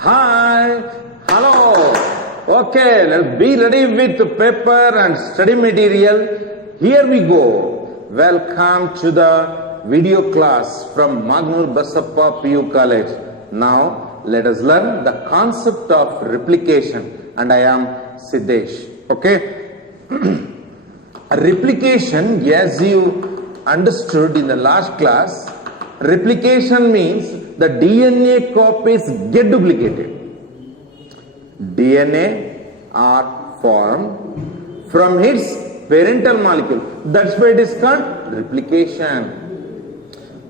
Hi, hello. Okay, let's be ready with paper and study material. Here we go. Welcome to the video class from Magnur Basappa PU College. Now, let us learn the concept of replication. And I am Siddesh. Okay. Replication, as you understood in the last class, replication means the DNA copies get duplicated. DNA are formed from its parental molecule. That's why it is called replication.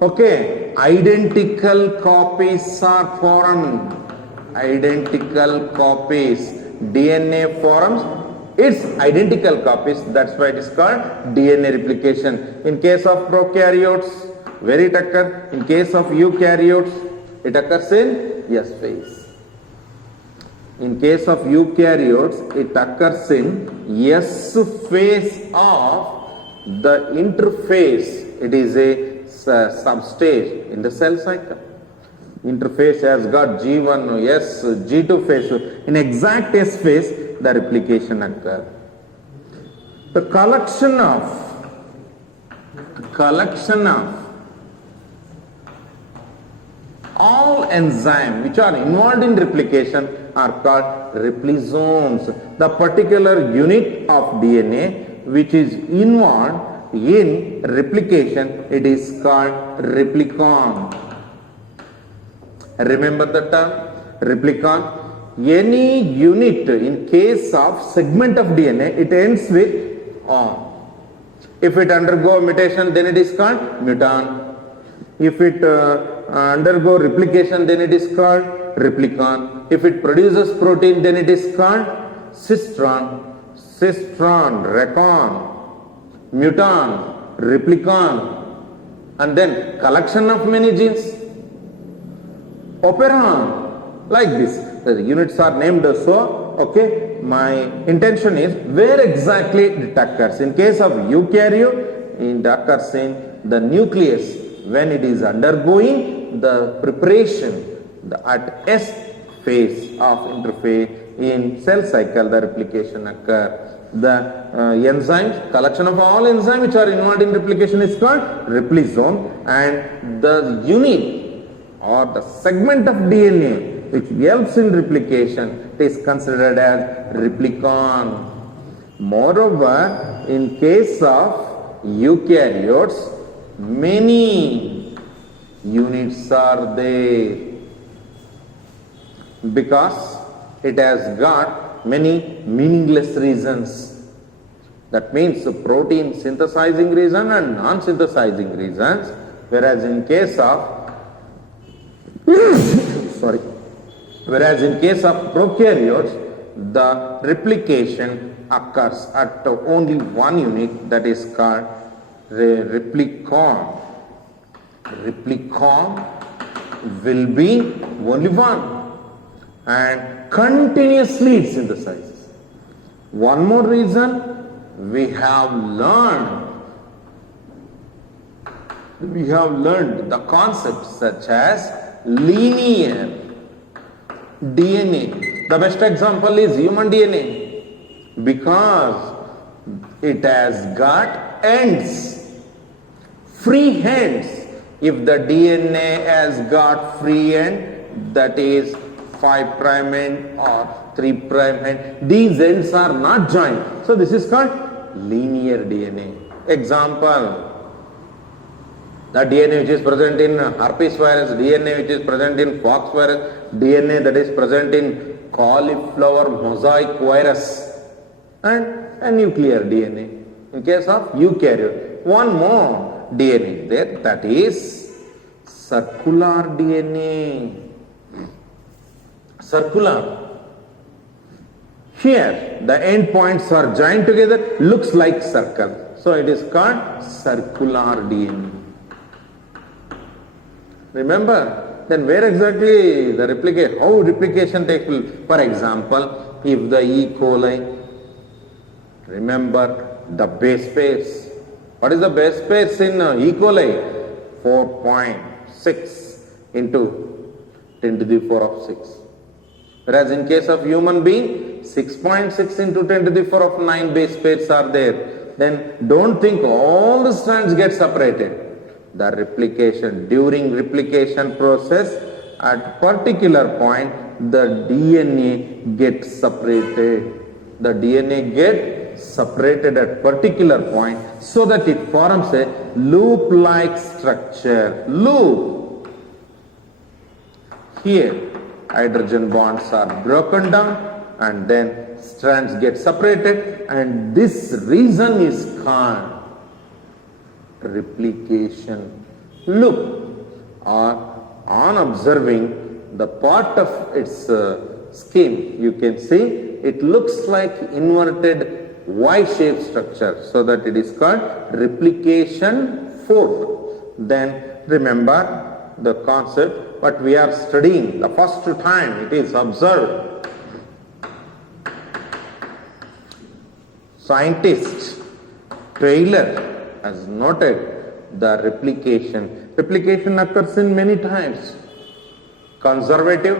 Okay, identical copies are formed. Identical copies. DNA forms its identical copies. That's why it is called DNA replication. In case of prokaryotes, where it occurs? In case of eukaryotes, it occurs in S phase. In case of eukaryotes, it occurs in S phase of the interphase. It is a substage in the cell cycle. Interphase has got G1, S, G2 phase. In exact S phase, the replication occurs. The collection of all enzymes which are involved in replication are called replisomes. The particular unit of DNA which is involved in replication, it is called replicon. Remember the term replicon? Any unit in case of segment of DNA, it ends with on. If it undergo mutation, then it is called mutant. If it undergo replication, then it is called replicon. If it produces protein, then it is called cistron, recon, mutant, replicon, and then collection of many genes, operon, like this. The units are named so. Okay, my intention is where exactly it occurs. In case of eukaryote, it occurs in the nucleus when it is undergoing the preparation at S phase of interphase. In cell cycle, the replication occurs. The enzymes, collection of all enzymes which are involved in replication is called replisome, and the unit or the segment of DNA which helps in replication is considered as replicon. Moreover, in case of eukaryotes, many units are there because it has got many meaningless regions. That means protein synthesizing region and non-synthesizing regions, whereas in case of prokaryotes, the replication occurs at only one unit, that is called replicon. Replicon will be only one and continuously it synthesizes. One more reason, we have learned the concepts such as linear DNA. The best example is human DNA because it has got ends, free ends. If the DNA has got free end, that is 5' end or 3' end, these ends are not joined. So this is called linear DNA. Example, the DNA which is present in herpes virus, DNA which is present in pox virus, DNA that is present in cauliflower mosaic virus, and a nuclear DNA. In case of eukaryote, one more DNA there, that is circular DNA. Circular. Here the end points are joined together, looks like circle. So it is called circular DNA. Remember, then where exactly the replication, how replication takes place? For example, if the E. coli, remember the base pairs. What is the base pairs in E. coli? 4.6 into 10 to the power of 6. Whereas in case of human being, 6.6 into 10 to the power of 9 base pairs are there. Then don't think all the strands get separated. The replication, during replication process, at particular point, the DNA gets separated. The DNA gets separated at particular point so that it forms a loop-like structure. Loop. Here, hydrogen bonds are broken down and then strands get separated, and this reason is called replication loop. Or on observing the part of its scheme, you can see it looks like inverted Y-shaped structure, so that it is called replication fork. Then remember the concept, what we are studying the first time it is observed. Scientist Taylor has noted the replication. Replication occurs in many types: conservative,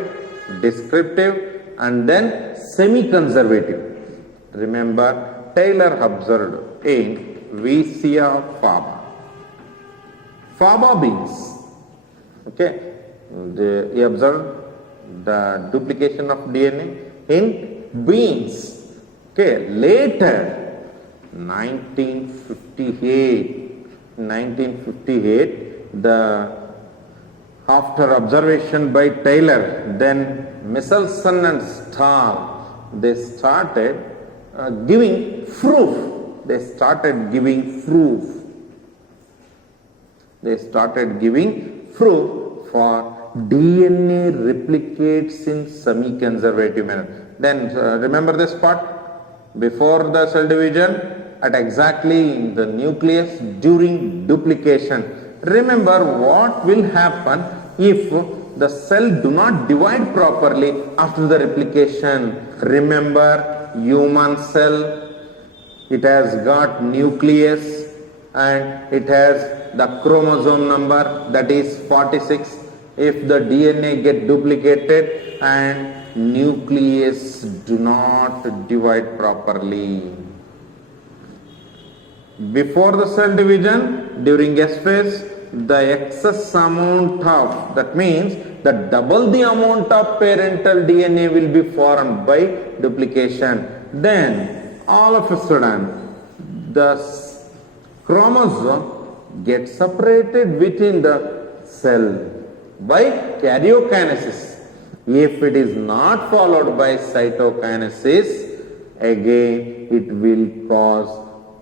descriptive, and then semi-conservative. Remember, Taylor observed in Vicia faba. Faba beans. Okay, he observed the duplication of DNA in beans. Okay, later, 1958, after observation by Taylor, then Michelson and Stahl, they started giving proof. They started giving proof for DNA replicates in semi-conservative manner. Then remember this part? Before the cell division, at exactly the nucleus during duplication. Remember what will happen if the cell do not divide properly after the replication. Remember, human cell, it has got nucleus and it has the chromosome number, that is 46. If the DNA get duplicated and nucleus do not divide properly. Before the cell division, during S phase, the excess amount of, that means the double the amount of parental DNA will be formed by duplication. Then all of a sudden the chromosome gets separated within the cell by karyokinesis. If it is not followed by cytokinesis, again it will cause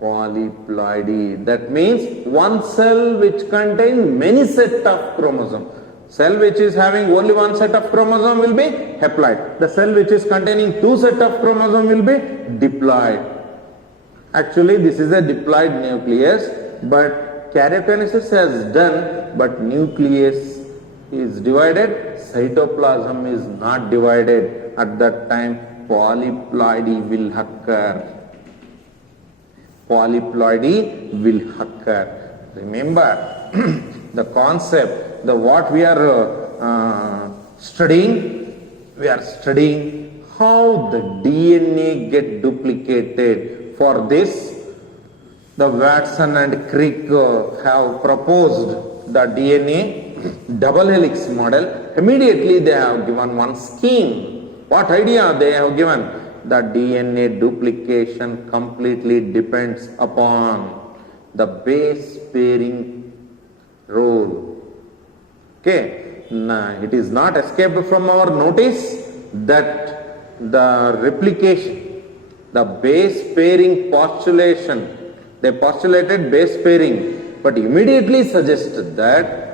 polyploidy. That means one cell which contains many set of chromosomes. Cell which is having only one set of chromosome will be haploid. The cell which is containing two set of chromosome will be diploid. Actually, this is a diploid nucleus, but karyokinesis has done, but nucleus is divided, cytoplasm is not divided. At that time, polyploidy will occur. Polyploidy will occur. Remember the concept, the what we are studying? We are studying how the DNA get duplicated. For this, the Watson and Crick have proposed the DNA double helix model. Immediately they have given one scheme. What idea they have given? The DNA duplication completely depends upon the base pairing role. Okay, now, it is not escaped from our notice that the replication, the base pairing postulation, they postulated base pairing, but immediately suggested that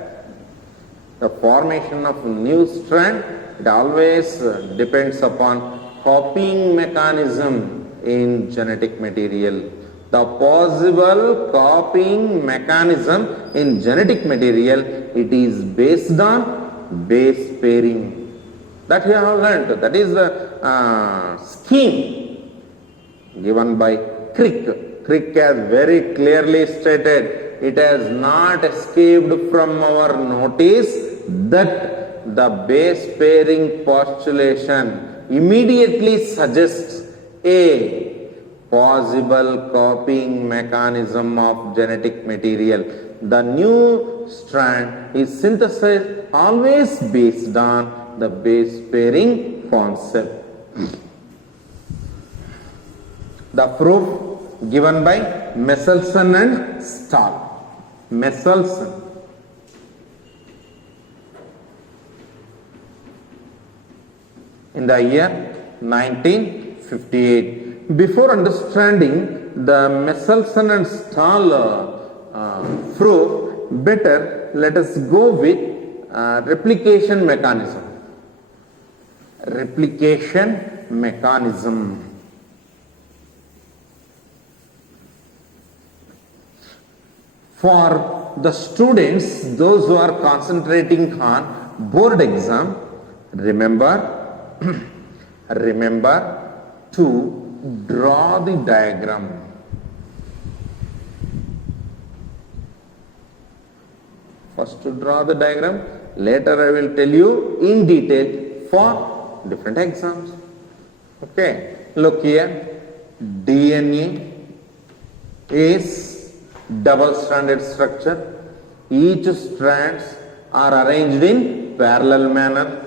the formation of new strand, it always depends upon copying mechanism in genetic material. The possible copying mechanism in genetic material, it is based on base pairing. That we have learnt. That is the scheme given by Crick. Crick has very clearly stated, it has not escaped from our notice that the base pairing postulation immediately suggests a possible copying mechanism of genetic material. The new strand is synthesized always based on the base pairing concept. The proof given by Michelson and Stahl. Michelson. In the year 1958. Before understanding the Michelson and Stahl proof, better let us go with replication mechanism. Replication mechanism. For the students, those who are concentrating on board exam, remember to draw the diagram. First to draw the diagram, later I will tell you in detail for different exams. Okay, look here, DNA is double-stranded structure. Each strands are arranged in parallel manner,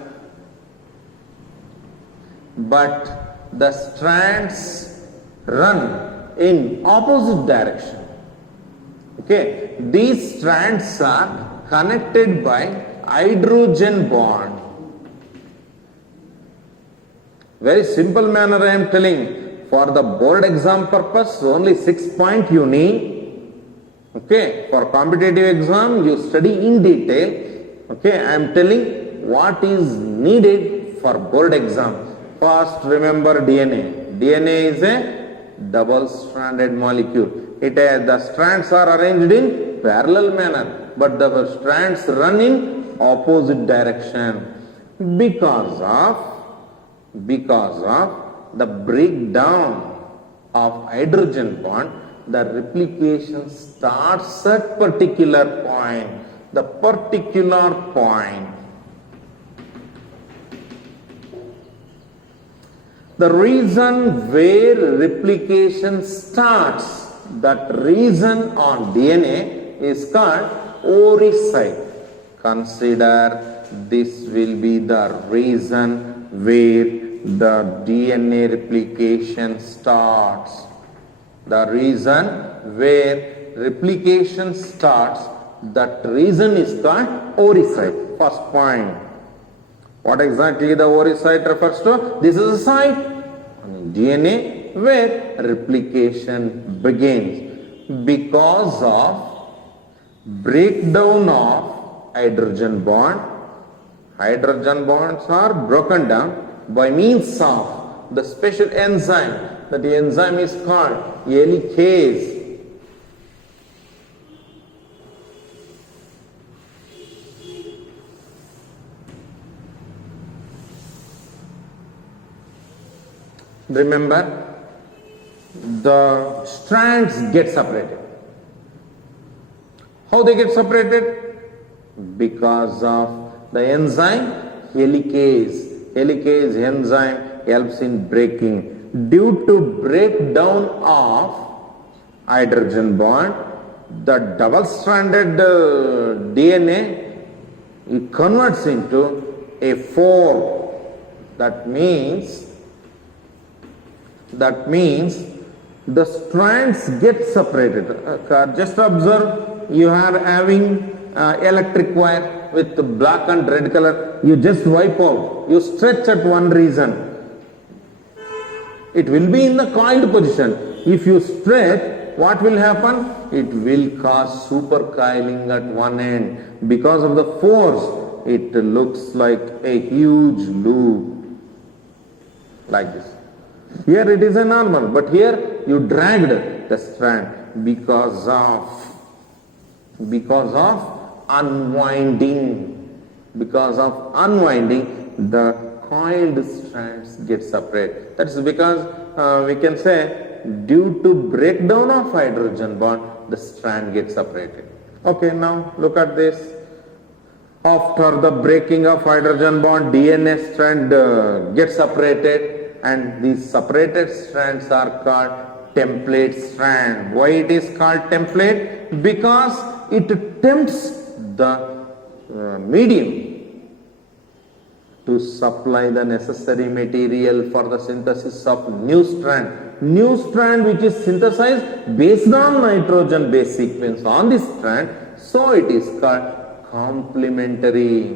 but the strands run in opposite direction. Okay, these strands are connected by hydrogen bond. Very simple manner I am telling. For the board exam purpose, only 6 points you need. Okay, for competitive exam, you study in detail. Okay, I am telling what is needed for board exam. First, remember DNA. DNA is a double-stranded molecule. The strands are arranged in parallel manner, but the strands run in opposite direction because of the breakdown of hydrogen bond. The replication starts at particular point. The particular point. The region where replication starts, that region on DNA is called oocyte. Consider this will be the region where the DNA replication starts. The region where replication starts, that region is called oocyte. First point. What exactly the oocyte refers to? This is a site on DNA where replication begins because of breakdown of hydrogen bond. Hydrogen bonds are broken down by means of the special enzyme. That enzyme is called helicase. Remember, the strands get separated. How they get separated? Because of the enzyme helicase. Helicase enzyme helps in breaking. Due to breakdown of hydrogen bond, the double-stranded DNA it converts into a 4. That means the strands get separated. Just observe, you are having electric wire with black and red color. You just wipe out. You stretch at one region. It will be in the coiled position. If you stretch, what will happen? It will cause supercoiling at one end. Because of the force, it looks like a huge loop. Like this. Here it is a normal, but here you dragged the strand because of unwinding. Because of unwinding, the coiled strands get separate. That is because we can say due to breakdown of hydrogen bond, the strand gets separated. Okay, now look at this. After the breaking of hydrogen bond, DNA strand gets separated, and these separated strands are called template strand. Why it is called template? Because it tempts the medium to supply the necessary material for the synthesis of new strand. New strand which is synthesized based on nitrogen base sequence on this strand, so it is called complementary.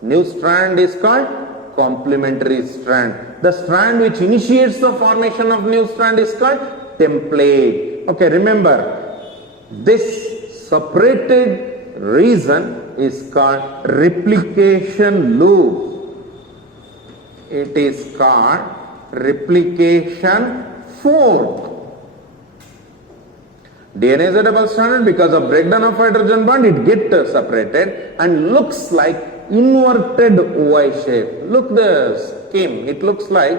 New strand is called complementary strand. The strand which initiates the formation of new strand is called template. Okay, remember, this separated region is called replication loop. It is called replication fork. DNA is a double stranded. Because of breakdown of hydrogen bond, it gets separated and looks like inverted Y shape. Look the scheme. It looks like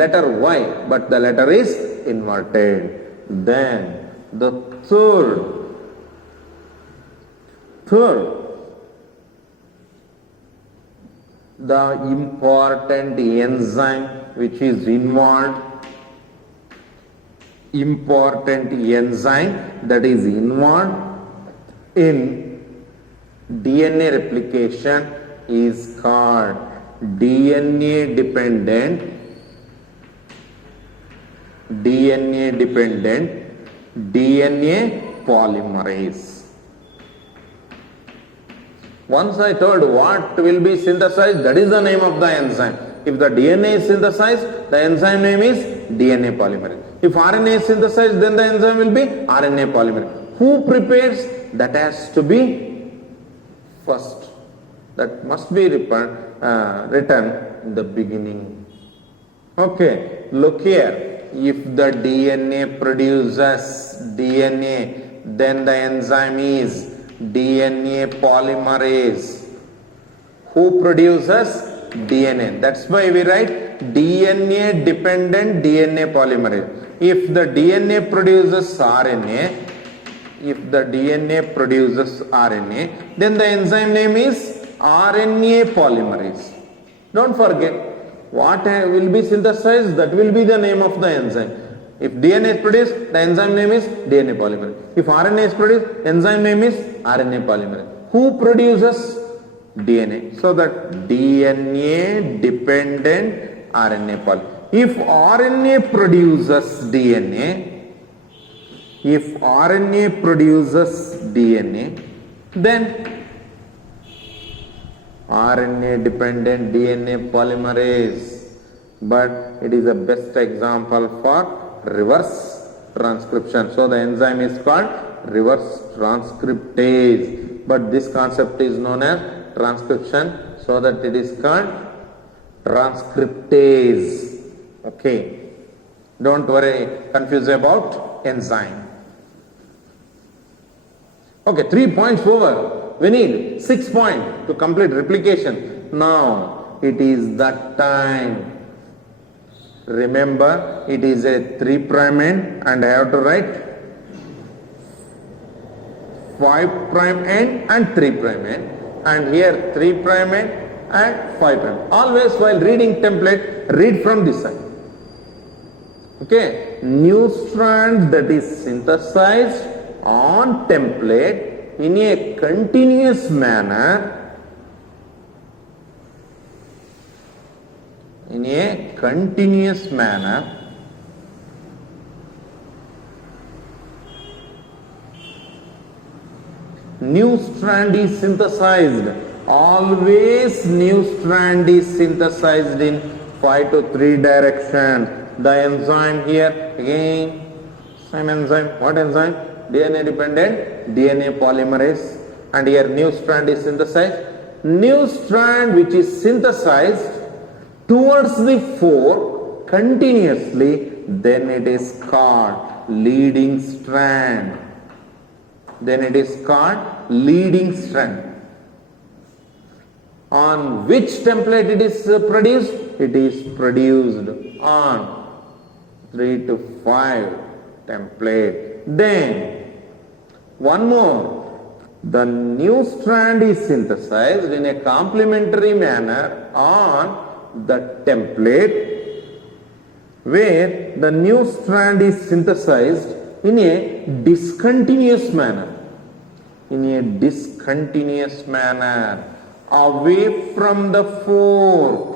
letter Y, but the letter is inverted. Then the third, the important enzyme which is involved, that is involved in DNA replication is called DNA dependent DNA polymerase. Once I told what will be synthesized, that is the name of the enzyme. If the DNA is synthesized, the enzyme name is DNA polymerase. If RNA is synthesized, then the enzyme will be RNA polymerase. Who prepares? That has to be first. That must be written in the beginning. Okay, look here. If the DNA produces DNA, then the enzyme is DNA polymerase. Who produces DNA? That's why we write DNA dependent DNA polymerase. If the DNA produces RNA, then the enzyme name is RNA polymerase. Don't forget, what will be synthesized, that will be the name of the enzyme. If DNA is produced, the enzyme name is DNA polymerase. If RNA is produced, enzyme name is RNA polymerase. Who produces DNA? So that DNA dependent RNA polymerase. If RNA produces DNA, then RNA dependent DNA polymerase, but it is the best example for reverse transcription. So the enzyme is called reverse transcriptase, but this concept is known as transcription, so that it is called transcriptase. Okay, don't worry, confused about enzyme. Okay, 3 points over. We need 6 points to complete replication. Now it is that time. Remember, it is a 3' end, and I have to write 5' end and 3' end, and here 3' end and 5'. Always while reading template, read from this side. Okay, new strand that is synthesized on template in a continuous manner. New strand is synthesized. Always new strand is synthesized in 5 to 3 directions. The enzyme here, again, same enzyme. What enzyme? DNA dependent DNA polymerase. And here new strand is synthesized. New strand which is synthesized towards the fork continuously, then it is called leading strand. On which template it is produced? It is produced on 3 to 5 template. Then one more, The new strand is synthesized in a complementary manner on the template, where the new strand is synthesized in a discontinuous manner. In a discontinuous manner, away from the fork.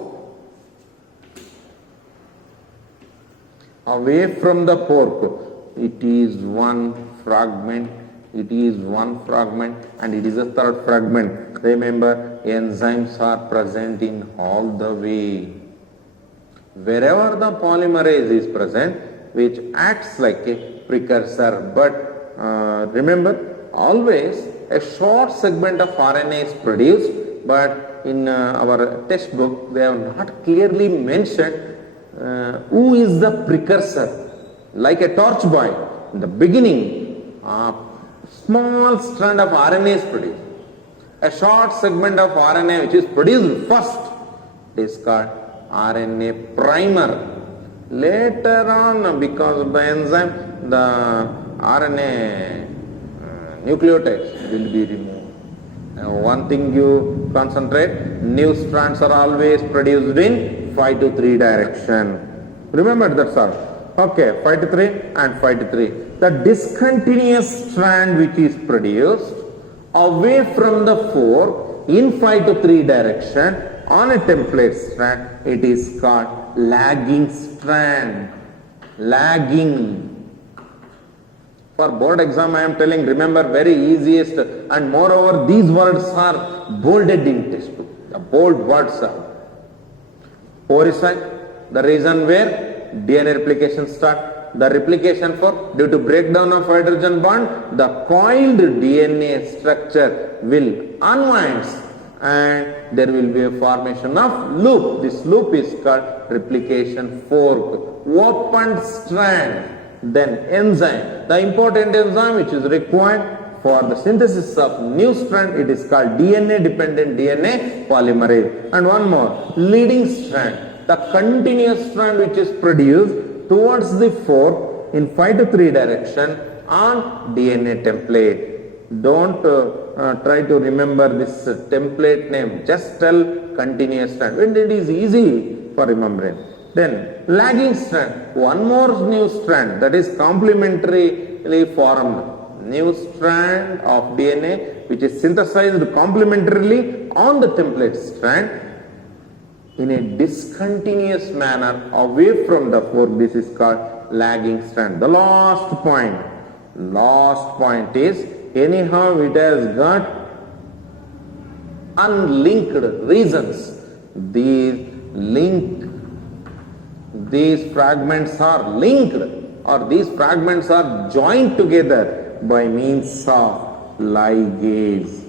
Away from the fork. It is one fragment. It is one fragment and it is a third fragment. Remember, enzymes are present in all the way. Wherever the polymerase is present, which acts like a precursor. But remember, always a short segment of RNA is produced, but in our textbook they have not clearly mentioned who is the precursor. Like a torch boy, in the beginning, small strand of RNA is produced. A short segment of RNA which is produced first is called RNA primer. Later on, because of the enzyme, the RNA nucleotides will be removed. One thing you concentrate, new strands are always produced in 5 to 3 direction. Remember, that's all. Okay, 5 to 3 and 5 to 3. The discontinuous strand which is produced away from the fork in 5 to 3 direction on a template strand, it is called lagging strand. Lagging. For board exam I am telling, remember, very easiest, and moreover these words are bolded in textbook. The bold words are oricide, the region where DNA replication start. The replication fork, due to breakdown of hydrogen bond, the coiled DNA structure will unwind and there will be a formation of loop. This loop is called replication fork. Opened strand, then enzyme. The important enzyme which is required for the synthesis of new strand, it is called DNA dependent DNA polymerase. And one more, leading strand. The continuous strand which is produced towards the fork in 5 to 3 direction on DNA template. Don't try to remember this template name, just tell continuous strand, and it is easy for remembering. Then lagging strand, one more new strand that is complementarily formed. New strand of DNA which is synthesized complementarily on the template strand in a discontinuous manner away from the fork. This is called lagging strand. The last point is, anyhow it has got unlinked regions. These fragments are linked, or these fragments are joined together by means of ligase.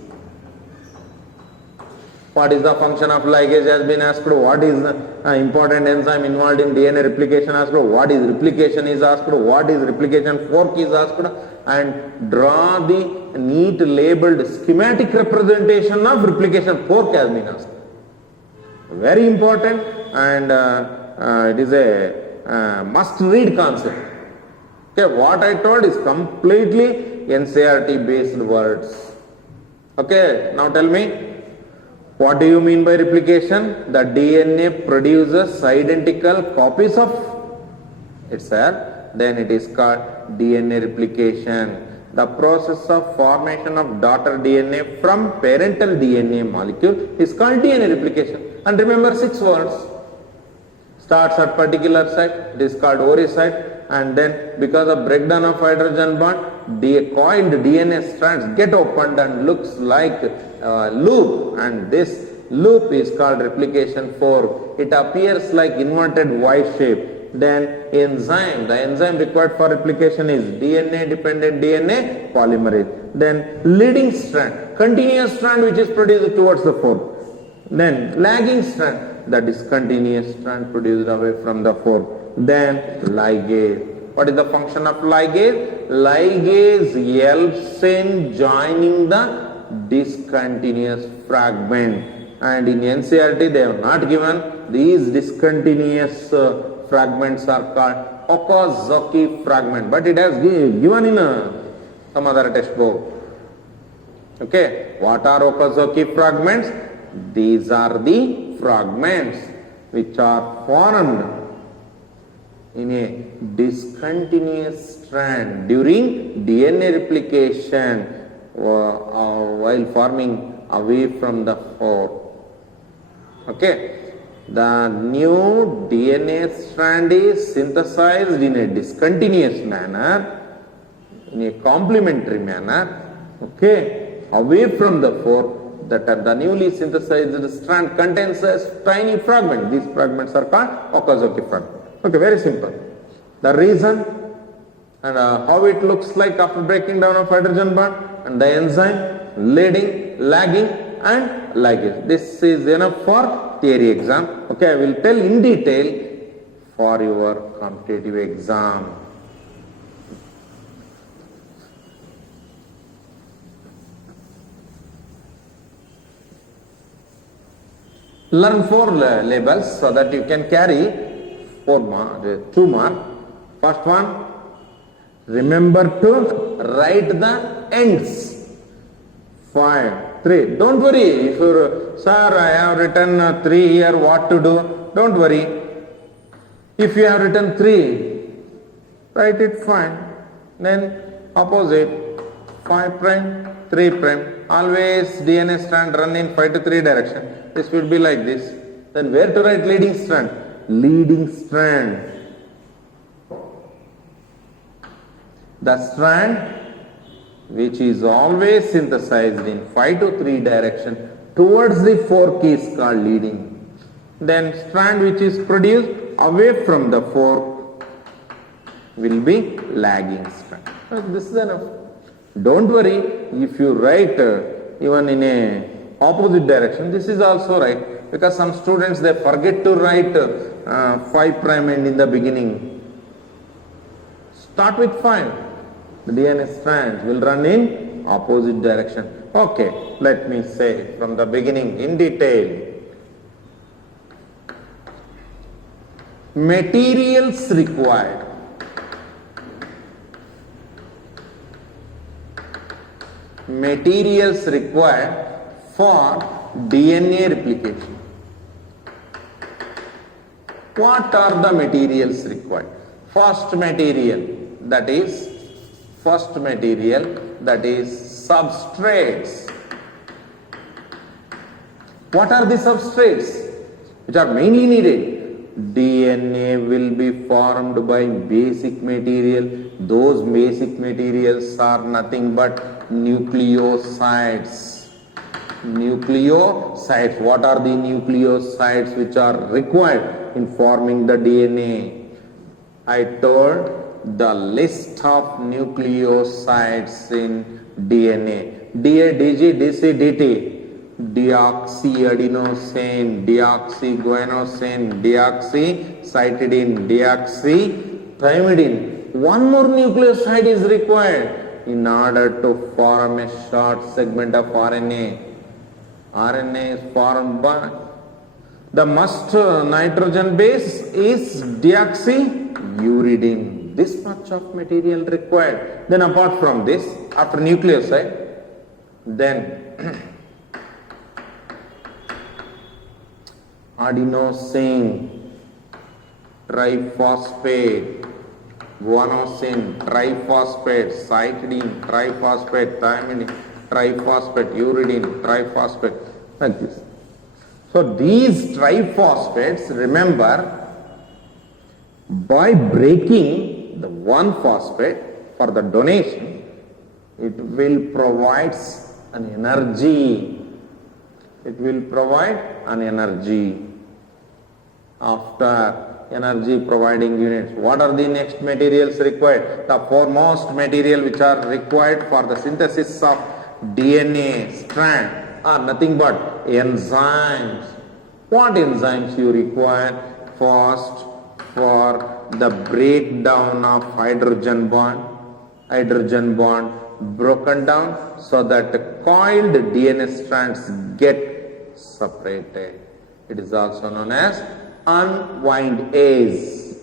What is the function of ligase has been asked. What is the important enzyme involved in DNA replication asked. What is replication is asked. What is replication fork is asked. And draw the neat labeled schematic representation of replication fork has been asked. Very important, and it is a must read concept. Okay, what I told is completely NCERT based words. Okay, now tell me, what do you mean by replication? The DNA produces identical copies of itself, then it is called DNA replication. The process of formation of daughter DNA from parental DNA molecule is called DNA replication. And remember 6 words. Starts at particular site, it is called oricide, and then because of breakdown of hydrogen bond, coiled DNA strands get opened and looks like a loop, and this loop is called replication fork. It appears like inverted Y shape. Then enzyme, the enzyme required for replication is DNA dependent DNA polymerase. Then leading strand, continuous strand which is produced towards the fork. Then lagging strand, the discontinuous strand produced away from the fork. Then ligase. What is the function of ligase? Ligase helps in joining the discontinuous fragment. And in NCERT they have not given these discontinuous fragments are called Okazaki fragment, but it has given in some other textbook. Okay, what are Okazaki fragments? These are the fragments which are formed in a discontinuous strand during DNA replication while forming away from the fork. Okay, the new DNA strand is synthesized in a discontinuous manner, in a complementary manner, okay, away from the fork. That the newly synthesized strand contains a tiny fragment. These fragments are called Okazaki fragment. Okay, very simple. The reason and how it looks like after breaking down of hydrogen bond and the enzyme, leading, lagging and ligase. This is enough for theory exam. Okay, I will tell in detail for your competitive exam. Learn 4 labels so that you can carry 2 mark. First one, remember to write the ends. 5, 3. Don't worry if you, sir, I have written 3 here, what to do? Don't worry. If you have written 3, write it fine. Then opposite, 5 prime, 3 prime. Always DNA strand run in 5 to 3 direction. This will be like this. Then where to write leading strand? Leading strand. The strand which is always synthesized in 5 to 3 direction towards the fork is called leading. Then strand which is produced away from the fork will be lagging strand. This is enough. Don't worry if you write even in a opposite direction, this is also right, because some students they forget to write 5 prime end in the beginning. Start with 5. The DNA strands will run in opposite direction. Okay, let me say from the beginning in detail. Materials required. Materials required for DNA replication. What are the materials required? First material that is substrates. What are the substrates which are mainly needed? DNA will be formed by basic material. Those basic materials are nothing but nucleosides. Nucleosides. What are the nucleosides which are required in forming the DNA? I told the list of nucleosides in DNA. DA, DG, DC, DT. Deoxyadenosine, deoxyguanosine, deoxycytidine, deoxythymidine. One more nucleoside is required in order to form a short segment of RNA. RNA is formed by the must nitrogen base is deoxyuridine. This much of material required. Then apart from this, after nucleoside, then adenosine triphosphate, guanosine triphosphate, cytidine triphosphate, thymidine triphosphate, uridine triphosphate, like this. So these triphosphates, remember, by breaking the one phosphate for the donation, it will provide an energy. It will provide an energy. After energy providing units, what are the next materials required? The foremost material which are required for the synthesis of DNA strand are nothing but enzymes. What enzymes you require? First, for the breakdown of hydrogen bond broken down so that coiled DNA strands get separated. It is also known as unwindase.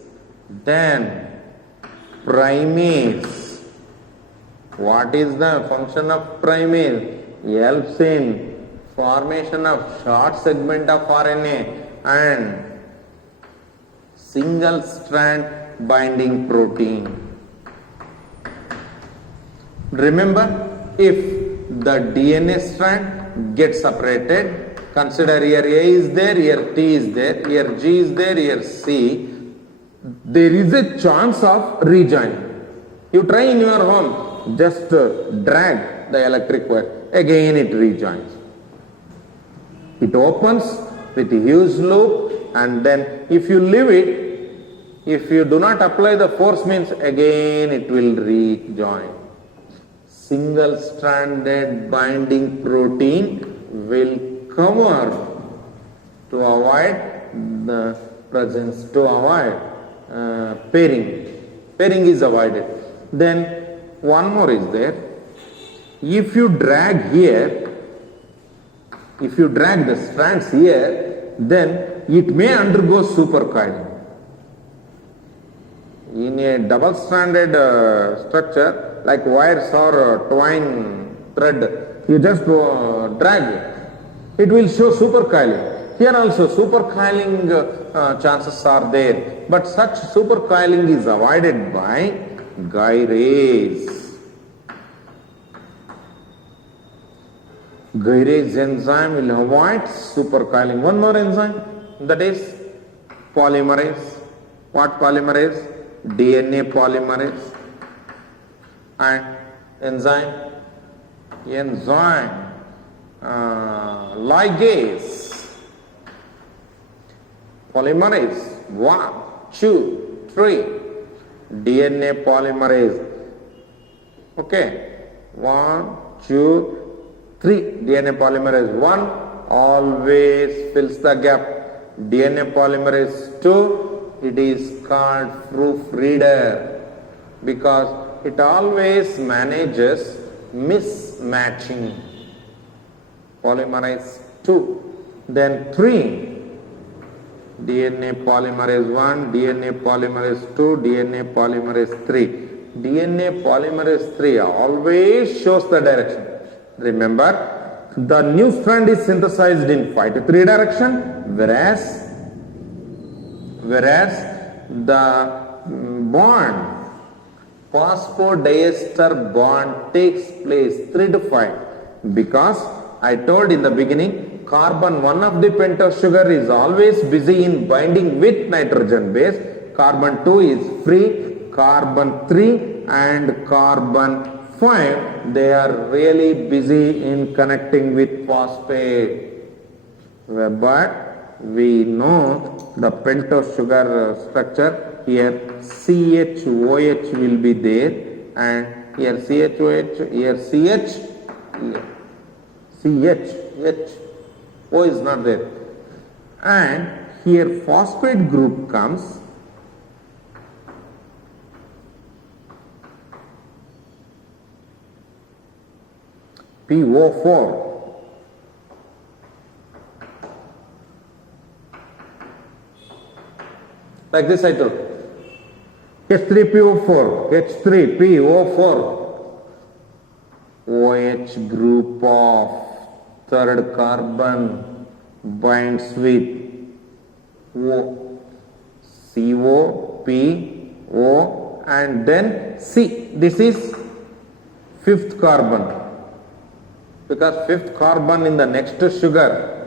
Then primase. What is the function of primase? helps in formation of short segment of RNA and single strand binding protein. Remember, if the DNA strand gets separated, consider here A is there, here T is there, here G is there, here C, there is a chance of rejoining. You try in your home, just drag the electric wire, again it rejoins. It opens with a huge loop, and then if you leave it, if you do not apply the force, means again it will rejoin. Single stranded binding protein will cover to avoid the presence, to avoid pairing. Pairing is avoided. Then one more is there. If you drag here, if you drag the strands here, then it may undergo supercoiling. In a double-stranded structure, like wires or twine thread, you just drag it. It will show supercoiling. Here also supercoiling chances are there, but such supercoiling is avoided by gyrase. Gyrase enzyme will avoid supercoiling. One more enzyme, that is polymerase. What polymerase? DNA polymerase. And enzyme ligase. Polymerase 1, 2, 3. DNA polymerase. Okay, 1, 2, 3. DNA polymerase 1 always fills the gap. DNA polymerase 2, it is called proofreader because it always manages mismatching. Polymerase 2. Then 3. DNA polymerase 1, DNA polymerase 2, DNA polymerase 3. DNA polymerase 3 always shows the direction. Remember, the new strand is synthesized in 5 to 3 direction, whereas the bond, phosphodiester bond, takes place 3 to 5, because I told in the beginning, carbon 1 of the pentose sugar is always busy in binding with nitrogen base, carbon 2 is free, carbon 3 and carbon 5, they are really busy in connecting with phosphate. But we know the pentose sugar structure, here CHOH will be there, and here CHOH, here CH, O is not there, and here phosphate group comes, PO4. Like this I told. H3PO4, H3PO4. OH group of third carbon binds with O, CO, P, O, and then C. This is fifth carbon. Because fifth carbon in the next sugar,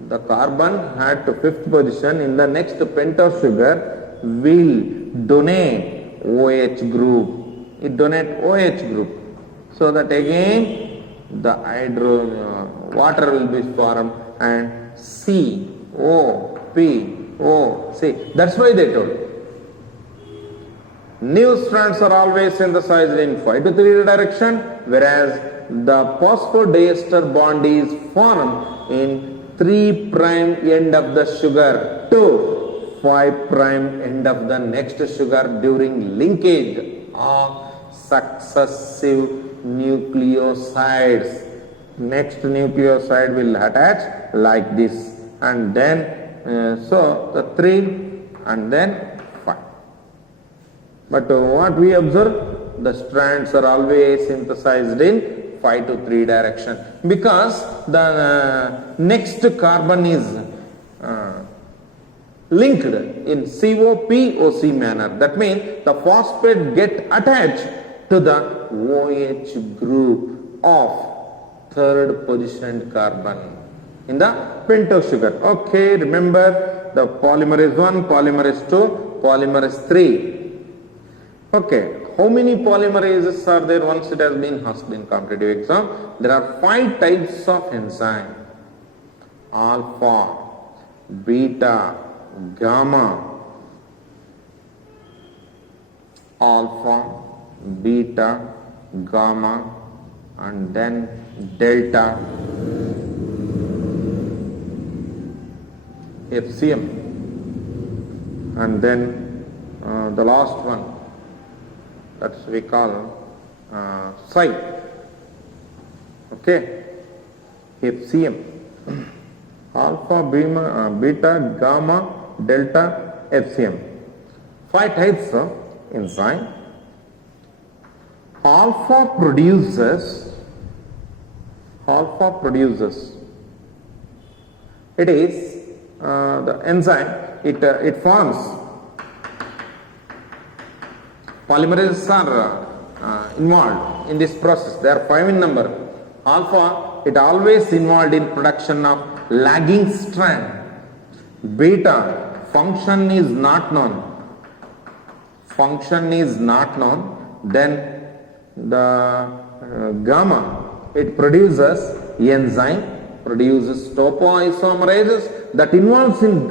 the carbon had to fifth position in the next pentose sugar will donate OH group. It donate OH group. So that again the water will be formed and C, O, P, O, C. That's why they told. New strands are always synthesized in 5 to 3 direction, whereas the phosphodiester bond is formed in 3' end of the sugar to 5' end of the next sugar during linkage of successive nucleosides. Next nucleoside will attach like this, and then so the 3 and then 5. But what we observe, the strands are always synthesized in 5 to 3 direction, because the next carbon is linked in COPOC manner. That means the phosphate get attached to the OH group of third positioned carbon in the pentose sugar. Okay, remember the polymerase 1, polymerase 2, polymerase 3. Okay, how many polymerases are there? Once it has been asked in competitive exam, there are 5 types of enzyme: alpha, beta, gamma, alpha, beta, gamma, and then delta, FCM, and then the last one, that's we call psi. Okay, FCM, alpha, beta, gamma, delta, FCM. 5 types of enzyme. Alpha produces, it is the enzyme, it forms. Polymerases are involved in this process. They are 5 in number. Alpha, it always involved in production of lagging strand. Beta, function is not known. Then the gamma, it produces enzyme, produces topoisomerases that involves in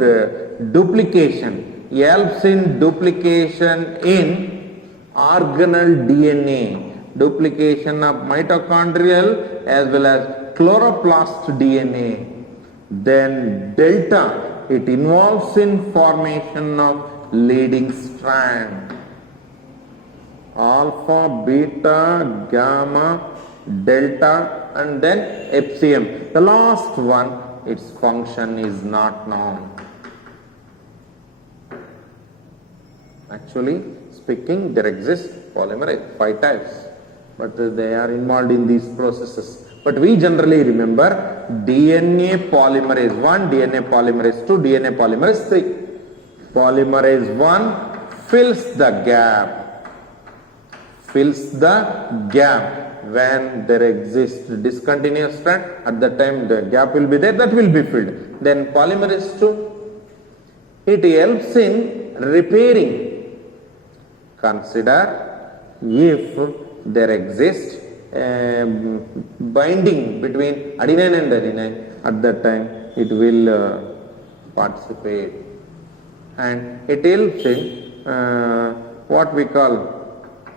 duplication, helps in duplication in organelle DNA, duplication of mitochondrial as well as chloroplast DNA. Then delta, it involves in formation of leading strand. Alpha, beta, gamma, delta, and then FCM. The last one, its function is not known. Actually speaking, there exist polymerase 5 types, but they are involved in these processes. But we generally remember DNA polymerase 1, DNA polymerase 2, DNA polymerase 3. Polymerase 1 fills the gap. When there exists discontinuous strand, at that time the gap will be there, that will be filled. Then polymerase 2, it helps in repairing. Consider if there exists binding between adenine and adenine, at that time it will participate, and it helps in what we call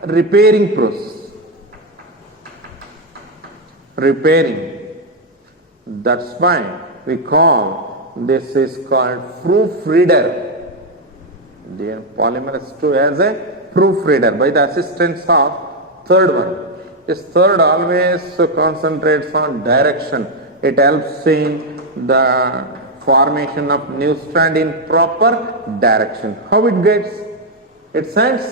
repairing process. That's why we call this is called proofreader. The polymerase 2 as a proofreader by the assistance of third one. This third always concentrates on direction. It helps in the formation of new strand in proper direction. How it gets? It sends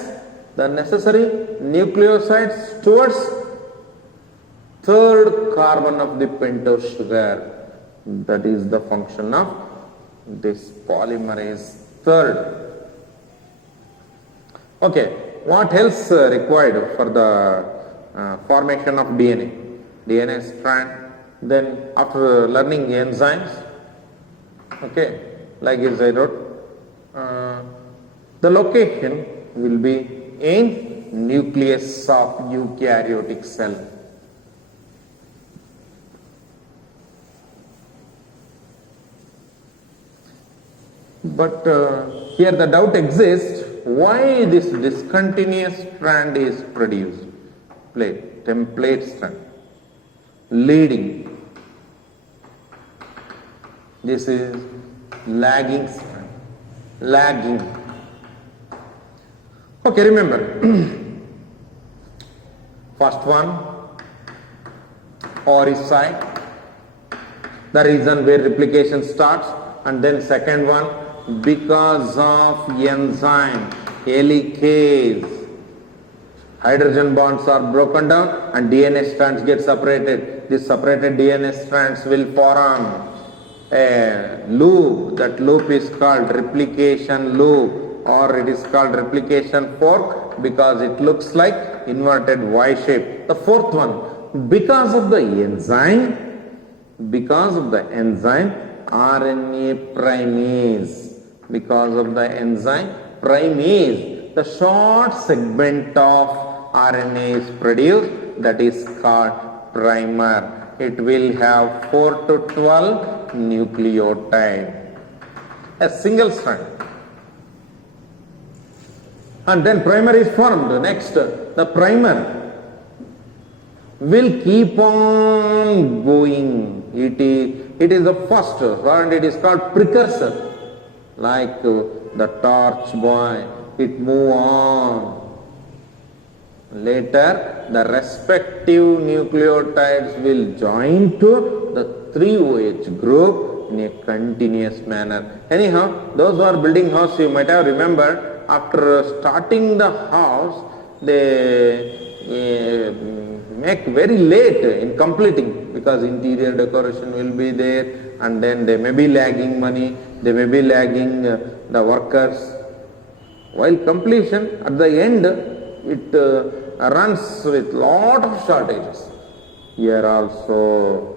the necessary nucleosides towards third carbon of the pentose sugar. That is the function of this polymerase third. Okay, what else required for the formation of DNA? DNA strand. Then after learning enzymes, okay, like as I wrote, the location will be in nucleus of eukaryotic cell. But here the doubt exists, why this discontinuous strand is produced? Template strand, leading. This is lagging strand, lagging. Okay, remember, first one, or is site, the reason where replication starts, and then second one, because of enzyme helicase hydrogen bonds are broken down and DNA strands get separated. These separated DNA strands will form a loop. That loop is called replication loop, or it is called replication fork because it looks like inverted Y shape. The fourth one, because of the enzyme RNA primase, the short segment of RNA is produced, that is called primer. It will have 4 to 12 nucleotide, a single strand. And then primer is formed. Next, the primer will keep on going. It is the first, and it is called precursor. Like the torch boy, it move on. Later, the respective nucleotides will join to the 3-OH group in a continuous manner. Anyhow, those who are building house, you might have remembered, after starting the house, they make very late in completing because interior decoration will be there, and then they may be lagging money, they may be lagging the workers. While completion, at the end, it runs with lot of shortages. Here also,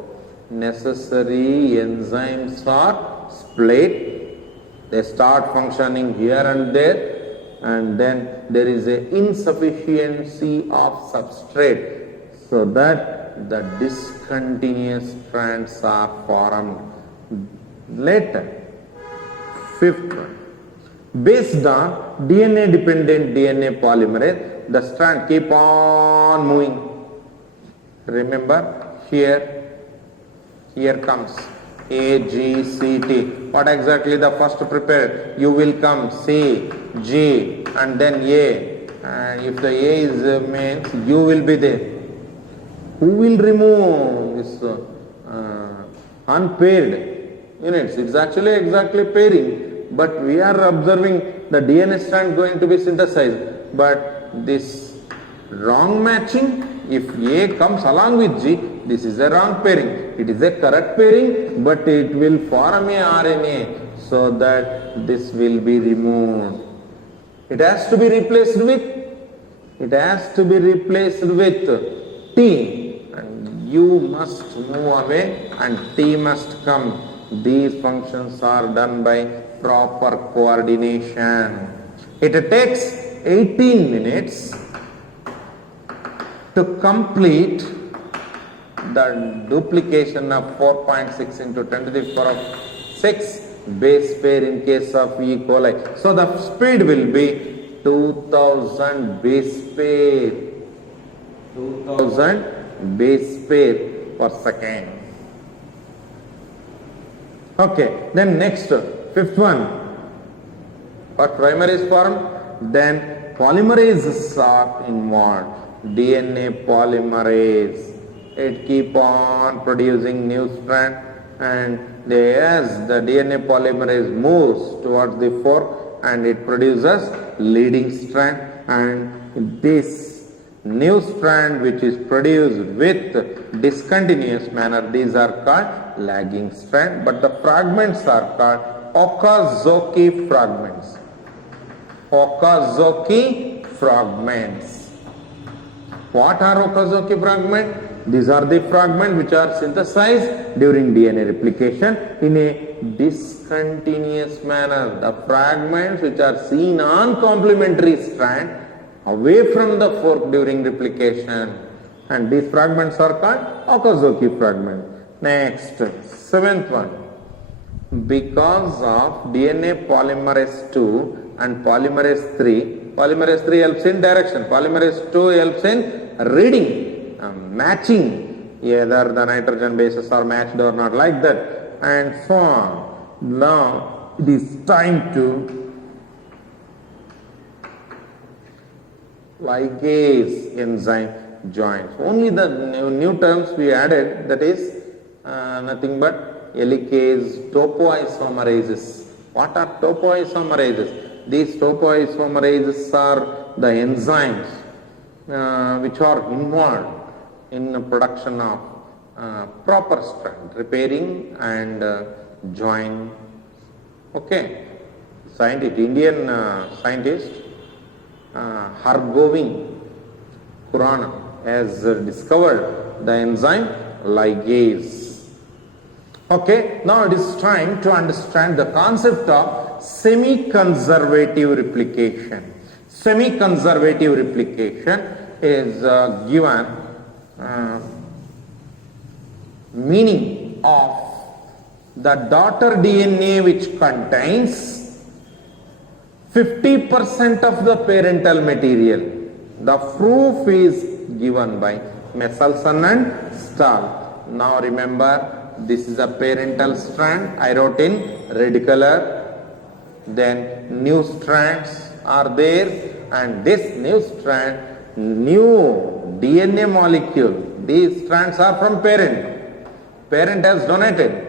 necessary enzymes are split. They start functioning here and there, and then there is a insufficiency of substrate, so that the discontinuous strands are formed later. Fifth one, based on DNA dependent DNA polymerase, the strand keep on moving. Remember, here comes A, G, C, T. What exactly the first prepared? U will come, C, G, and then A. And if the A is means, U will be there. Who will remove this unpaired units? It's actually exactly pairing, but we are observing the DNA strand going to be synthesized. But this wrong matching, if A comes along with G, this is a wrong pairing. It is a correct pairing, but it will form a RNA, so that this will be removed. It has to be replaced with T, and U must move away and T must come. These functions are done by proper coordination. It takes 18 minutes to complete the duplication of 4.6 into 10 to the power of 6 base pair in case of E. coli. So the speed will be 2000 base pair per second. Okay, then next, fifth one, what primer is formed? Then polymerases are involved. DNA polymerase, it keep on producing new strand, and as the DNA polymerase moves towards the fork, and it produces leading strand, and this new strand which is produced with discontinuous manner, these are called lagging strand, but the fragments are called Okazaki fragments. Okazaki fragments. What are Okazaki fragments? These are the fragments which are synthesized during DNA replication in a discontinuous manner. The fragments which are seen on complementary strand away from the fork during replication, and these fragments are called Okazaki fragments. Next, seventh one, because of DNA polymerase 2 and polymerase 3, polymerase 3 helps in direction, polymerase 2 helps in reading, matching either the nitrogen bases are matched or not, like that, and so on. Now it is time to ligase enzyme joins. Only the new terms we added, that is nothing but helicase topoisomerases. What are topoisomerases? These topoisomerases are the enzymes which are involved in the production of proper strand, repairing and join. Okay, scientist, Indian scientist Hargovind Khurana has discovered the enzyme ligase. Okay, now it is time to understand the concept of semi-conservative replication. Semi-conservative replication is given meaning of the daughter DNA which contains 50% of the parental material. The proof is given by Messelson and Stahl. Now remember, this is a parental strand. I wrote in red color. Then new strands are there, and this new strand, new DNA molecule, these strands are from parent. Parent has donated.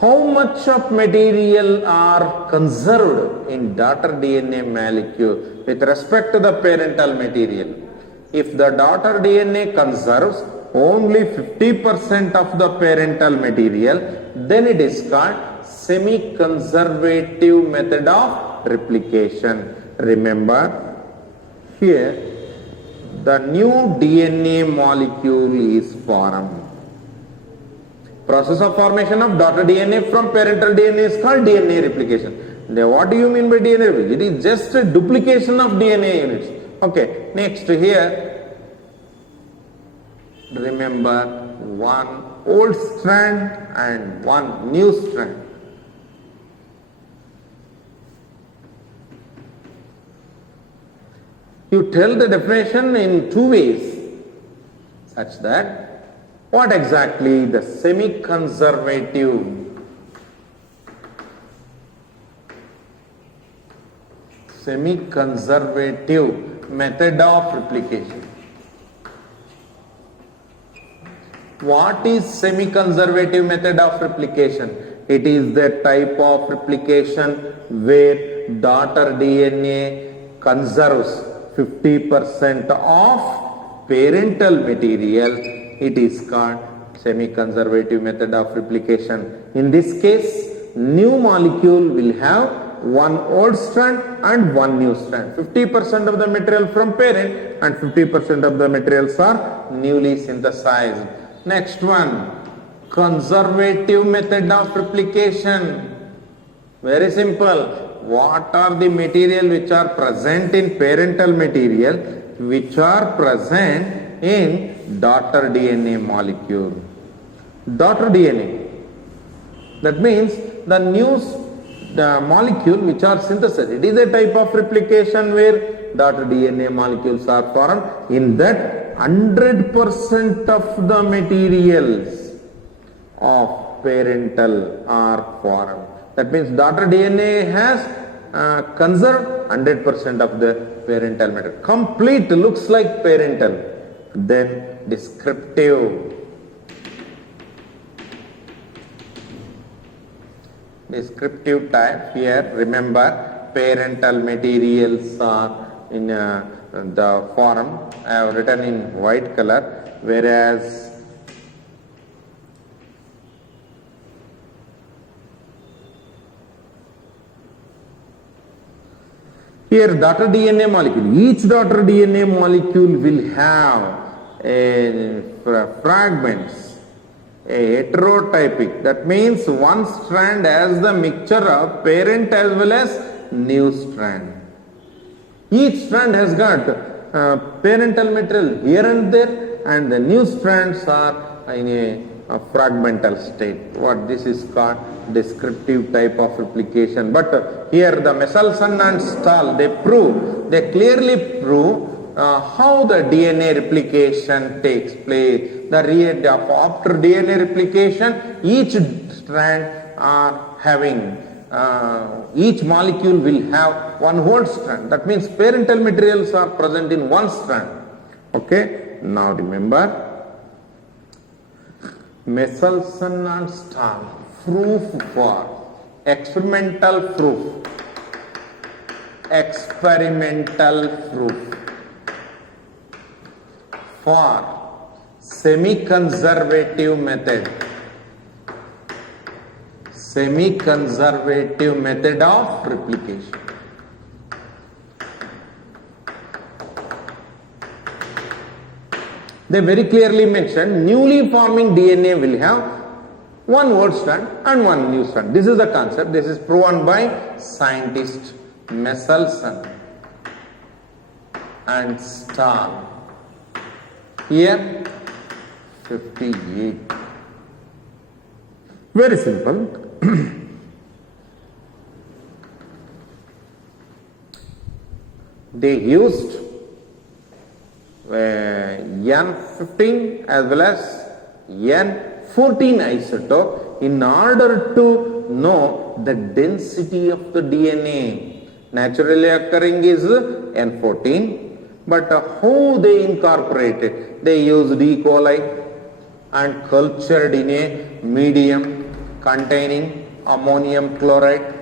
How much of material are conserved in daughter DNA molecule with respect to the parental material? If the daughter DNA conserves only 50% of the parental material, then it is called semi-conservative method of replication. Remember, here the new DNA molecule is formed. Process of formation of daughter DNA from parental DNA is called DNA replication. Now, what do you mean by DNA replication? It is just a duplication of DNA units. Okay, next here, remember one old strand and one new strand. You tell the definition in two ways, such that what exactly the semi-conservative method of replication. What is semi-conservative method of replication? It is the type of replication where daughter DNA conserves 50% of parental material. It is called semi-conservative method of replication. In this case, new molecule will have one old strand and one new strand. 50% of the material from parent and 50% of the materials are newly synthesized. Next one, conservative method of replication. Very simple. What are the material which are present in parental material which are present in daughter DNA molecule? Daughter DNA. That means the new molecule which are synthesized. It is a type of replication where daughter DNA molecules are formed. In that 100% of the materials of parental are formed. That means daughter DNA has conserved 100% of the parental material. Complete looks like parental. Then descriptive. Descriptive type, here remember parental materials are in the form I have written in white color, whereas here daughter DNA molecule, each daughter DNA molecule will have fragments, a heterotypic. That means one strand has the mixture of parent as well as new strand. Each strand has got parental material here and there, and the new strands are in a fragmental state. What this is called descriptive type of replication. But here the Messelson and Stahl, they clearly prove how the DNA replication takes place. After DNA replication, each strand are having, each molecule will have one whole strand. That means parental materials are present in one strand. Okay, now remember, Messelson and Stahl, proof for experimental proof. Experimental proof. for semi-conservative method. Semi-conservative method of replication. They very clearly mentioned newly forming DNA will have one old strand and one new strand. This is the concept. This is proven by scientist Messelson and Stahl. Here 58. Very simple. They used N15 as well as N14 isotope in order to know the density of the DNA. Naturally occurring is N14, but how they incorporated? They used E. coli and cultured in a medium containing ammonium chloride.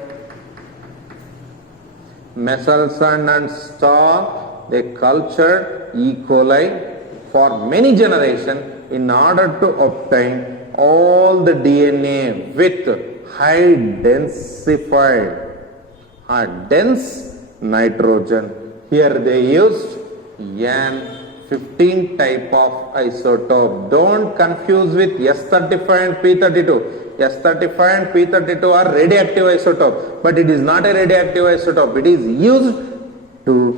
Messelson and Stahl, they cultured E. coli for many generations in order to obtain all the DNA with high dense nitrogen. Here they used N15 type of isotope. Don't confuse with S35 and P32. S35 and P32 are radioactive isotope, but it is not a radioactive isotope. It is used to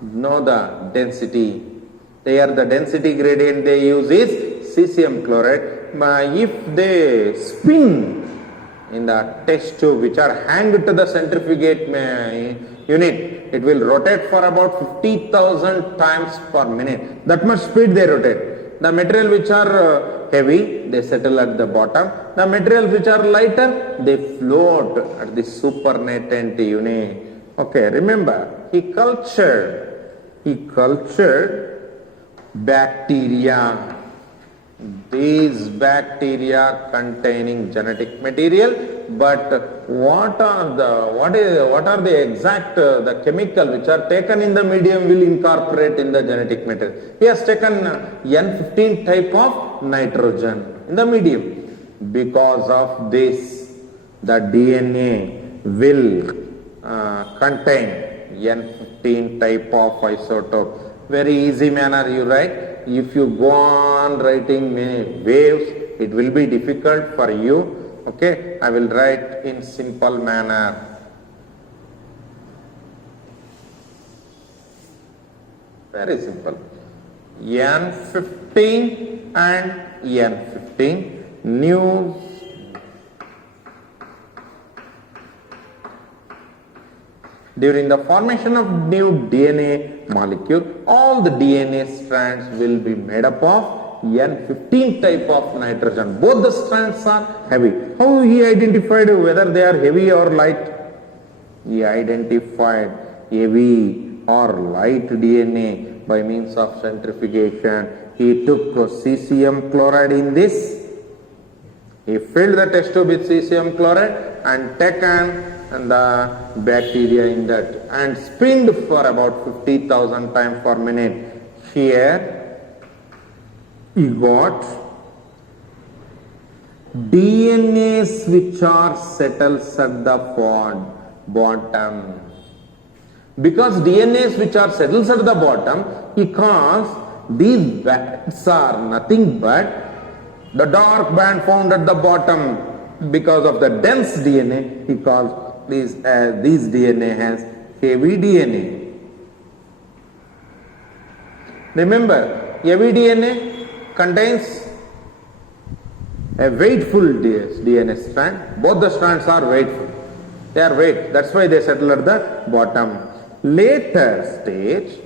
know the density. There the density gradient they use is cesium chloride. If they spin in the test tube which are hanged to the centrifugate unit, it will rotate for about 50,000 times per minute. That much speed they rotate. The material which are heavy, they settle at the bottom. The materials which are lighter, they float at the supernatant unit. Okay, remember, he cultured bacteria. These bacteria containing genetic material, but what are the exact the chemical which are taken in the medium will incorporate in the genetic material. He has taken N15 type of nitrogen in the medium. Because of this, the DNA will contain N15 type of isotope. Very easy manner you write. If you go on writing many waves, it will be difficult for you. Okay, I will write in simple manner. Very simple. N15 and N15 new during the formation of new DNA molecule, all the DNA strands will be made up of N15 type of nitrogen. Both the strands are heavy. How he identified whether they are heavy or light? He identified heavy or light DNA by means of centrifugation. He took cesium chloride in this. He filled the test tube with cesium chloride and taken the bacteria in that and spinned for about 50,000 times per minute. Here he got DNAs which are settles at the bottom. Because DNAs which are settles at the bottom, because these bands are nothing but the dark band found at the bottom. Because of the dense DNA, he calls these DNA has heavy DNA. Remember, heavy DNA contains a weightful DNA strand. Both the strands are weightful. They are weight. That's why they settle at the bottom. Later stage,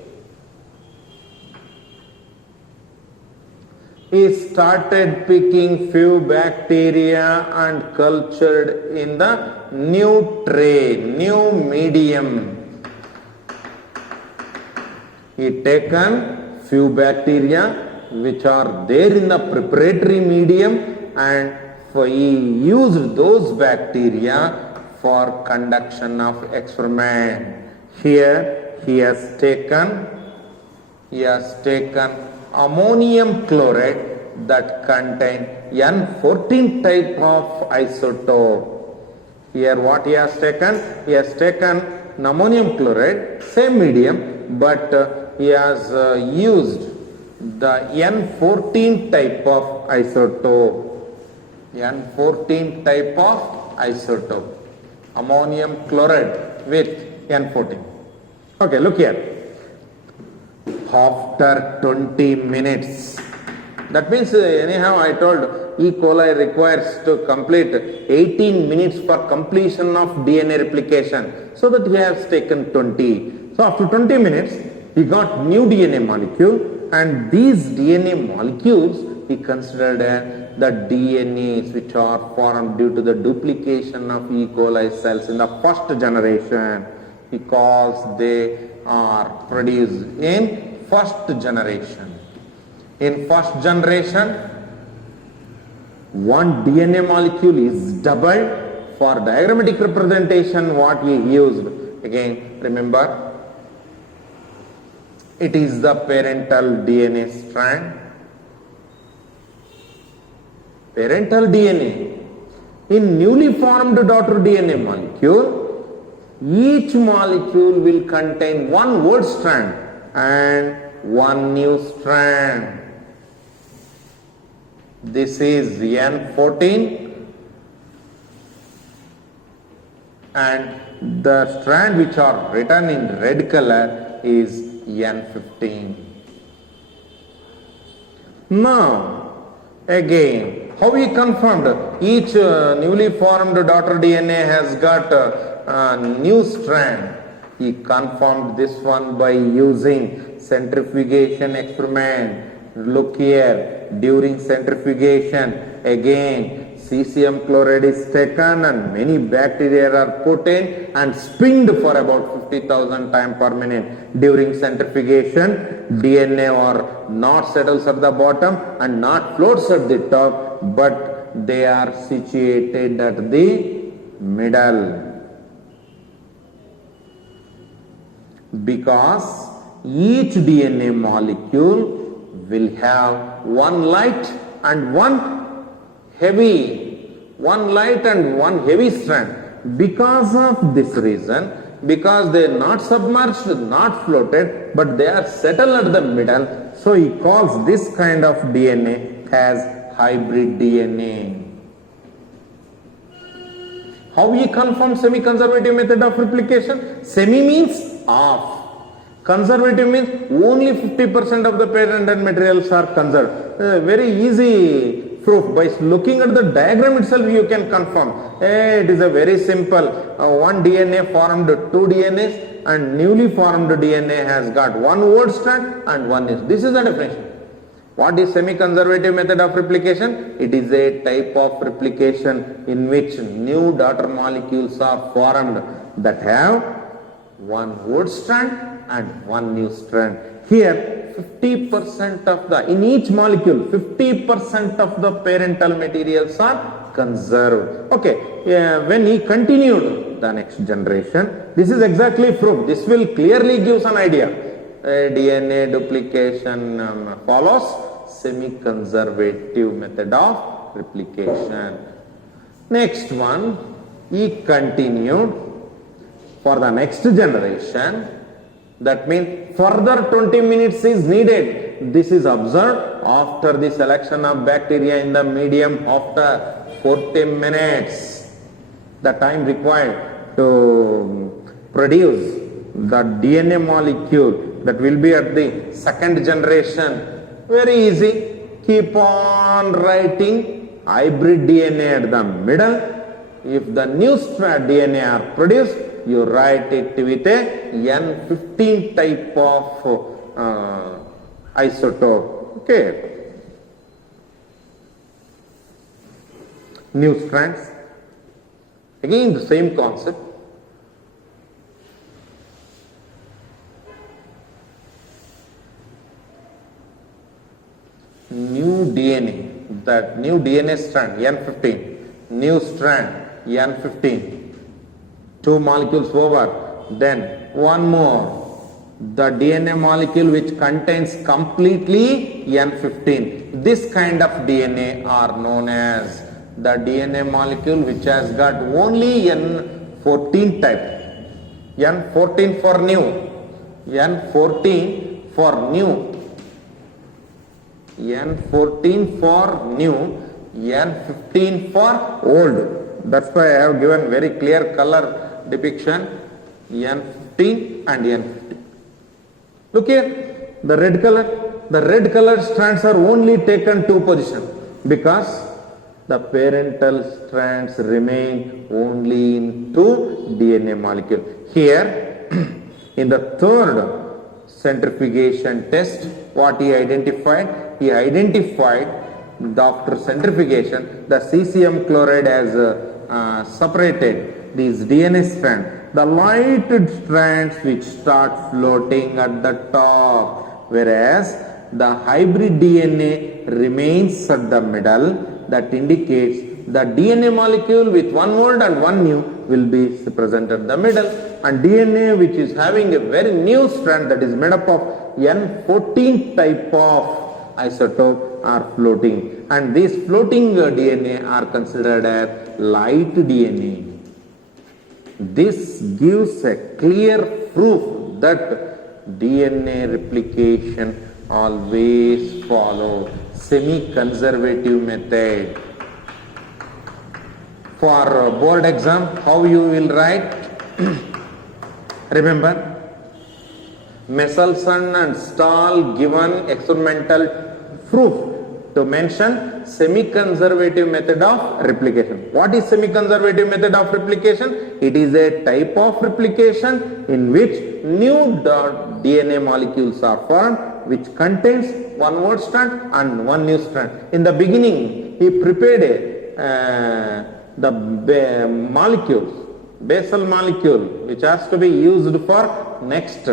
he started picking few bacteria and cultured in the new tray, new medium. He taken few bacteria which are there in the preparatory medium and he used those bacteria for conduction of experiment. Here he has taken ammonium chloride that contain N14 type of isotope. Here what he has taken? He has taken ammonium chloride, same medium, but he has used the N14 type of isotope. N14 type of isotope. Ammonium chloride with N14. Okay, look here. After 20 minutes. That means anyhow I told E. coli requires to complete 18 minutes for completion of DNA replication. So that he has taken 20. So after 20 minutes, he got new DNA molecule, and these DNA molecules he considered the DNAs which are formed due to the duplication of E. coli cells in the first generation, because they are produced in first generation. In first generation, one DNA molecule is doubled. For diagrammatic representation, what he used, again remember, it is the parental DNA strand. Parental DNA. In newly formed daughter DNA molecule, each molecule will contain one old strand and one new strand. This is N14 and the strand which are written in red color is N15. Now, again, how we confirmed? Each newly formed daughter DNA has got a new strand. He confirmed this one by using centrifugation experiment. Look here, during centrifugation, again cesium chloride is taken and many bacteria are put in and spinned for about 50,000 times per minute. During centrifugation, DNA or not settles at the bottom and not floats at the top, but they are situated at the middle. Because each DNA molecule will have one light and one heavy strand. Because of this reason, because they are not submerged, not floated, but they are settled at the middle, so he calls this kind of DNA as hybrid DNA. How we confirm semi-conservative method of replication? Semi means half. Conservative means only 50% of the patented materials are conserved. Very easy proof. By looking at the diagram itself, you can confirm. It is a very simple. One DNA formed two DNAs, and newly formed DNA has got one old strand and one is. This is the definition. What is semi-conservative method of replication? It is a type of replication in which new daughter molecules are formed that have one old strand and one new strand. Here 50% of the, in each molecule, 50% of the parental materials are conserved. Okay, when he continued the next generation, this is exactly proof. This will clearly give an idea. DNA duplication follows semi-conservative method of replication. Next one, he continued for the next generation. That means further 20 minutes is needed. This is observed after the selection of bacteria in the medium after 40 minutes. The time required to produce the DNA molecule that will be at the second generation. Very easy. Keep on writing hybrid DNA at the middle. If the new strand DNA are produced, you write it with a N15 type of isotope. Okay. New strands. Again the same concept. New DNA, that new DNA strand N15, new strand N15. Two molecules over, then one more, the DNA molecule which contains completely N15. This kind of DNA are known as the DNA molecule which has got only N14 type. N14 for new, N14 for new, N14 for new, N15 for old. That's why I have given very clear color depiction, N15 and N15. Look here, the red color strands are only taken two positions because the parental strands remain only in two DNA molecule. Here, in the third centrifugation test, what he identified? He identified after centrifugation, the cesium chloride has separated these DNA strands. The lighted strands which start floating at the top, whereas the hybrid DNA remains at the middle. That indicates the DNA molecule with one old and one new will be present at the middle, and DNA which is having a very new strand that is made up of N14 type of isotope are floating, and these floating DNA are considered as light DNA. This gives a clear proof that DNA replication always follow semi-conservative method. For board exam, how you will write? Remember, Messelson and Stahl given experimental proof to mention semi-conservative method of replication. What is semi-conservative method of replication? It is a type of replication in which new DNA molecules are formed which contains one old strand and one new strand. In the beginning, he prepared the basal molecule which has to be used for next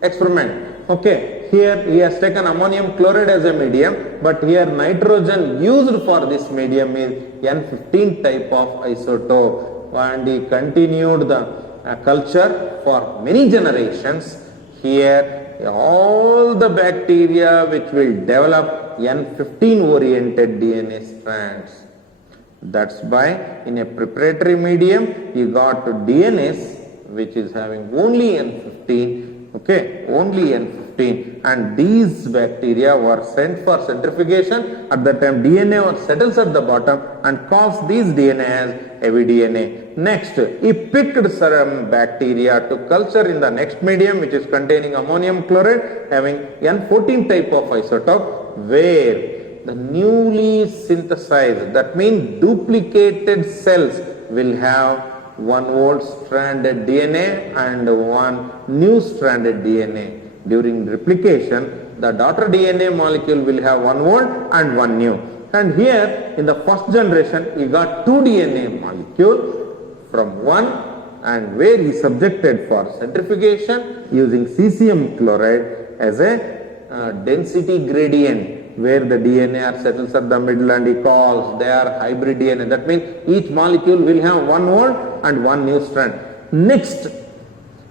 experiment. Okay, here he has taken ammonium chloride as a medium, but here nitrogen used for this medium is N15 type of isotope, and he continued the culture for many generations. Here all the bacteria which will develop N15 oriented DNA strands. That's why in a preparatory medium you got DNAs which is having only N15, okay, only N15, and these bacteria were sent for centrifugation. At that time DNA settles at the bottom and calls these DNA as heavy DNA. Next, he picked some bacteria to culture in the next medium which is containing ammonium chloride having N14 type of isotope, where the newly synthesized, that means duplicated cells will have one old stranded DNA and one new stranded DNA. During replication, the daughter DNA molecule will have one old and one new. And here in the first generation, we got two DNA molecule from one, and where he subjected for centrifugation using cesium chloride as a density gradient, where the DNA are settles at the middle, and he calls they are hybrid DNA. That means each molecule will have one old and one new strand. Next,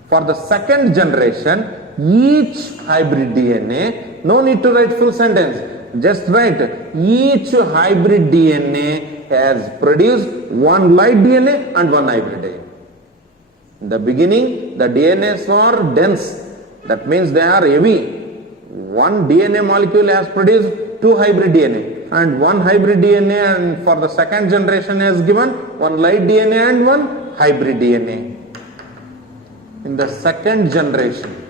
for the second generation, each hybrid DNA, no need to write full sentence, just write each hybrid DNA has produced one light DNA and one hybrid DNA. In the beginning, the DNAs are dense, that means they are heavy. One DNA molecule has produced two hybrid DNA, and one hybrid DNA, and for the second generation has given one light DNA and one hybrid DNA. In the second generation,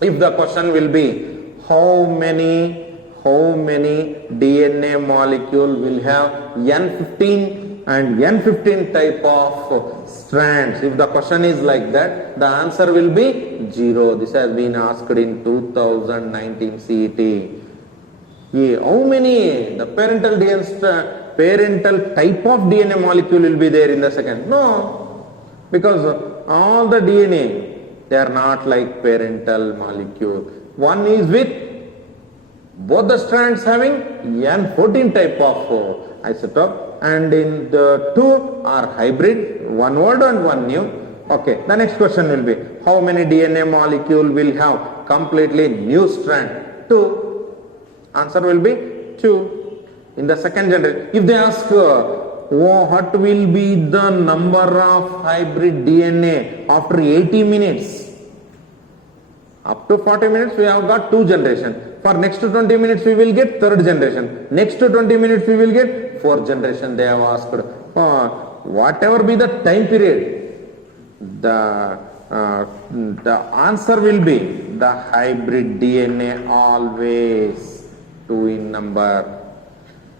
if the question will be how many DNA molecule will have N15 and N15 type of strands, if the question is like that, the answer will be 0. This has been asked in 2019 CET. How many the parental type of DNA molecule will be there in the second? No, because all the DNA, they are not like parental molecule. One is with both the strands having N14 type of isotope, and in the two are hybrid, one old and one new. Okay, the next question will be how many DNA molecule will have completely new strand? 2. Answer will be 2. In the second generation, if they ask what will be the number of hybrid DNA after 80 minutes? Up to 40 minutes we have got 2 generations. For next 20 minutes we will get 3rd generation. Next 20 minutes we will get 4th generation. They have asked whatever be the time period, the answer will be the hybrid DNA always 2 in number.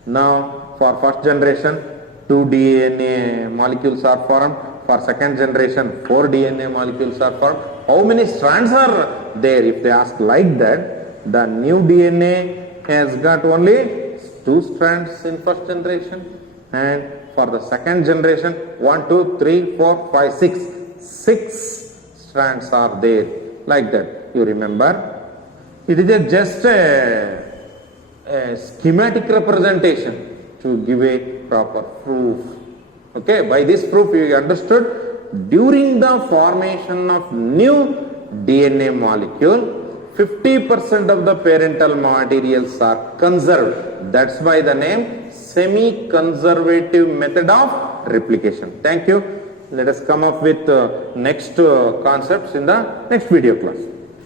Now for first generation 2 DNA molecules are formed. For second generation 4 DNA molecules are formed. How many strands are there? If they ask like that, the new DNA has got only 2 strands in first generation, and for the second generation 1, 2, 3, 4, 5, 6 strands are there. Like that, you remember? It is just a schematic representation to give a proper proof. Okay, by this proof you understood during the formation of new DNA molecule, 50% of the parental materials are conserved. That's why the name semi-conservative method of replication. Thank you. Let us come up with next concepts in the next video class.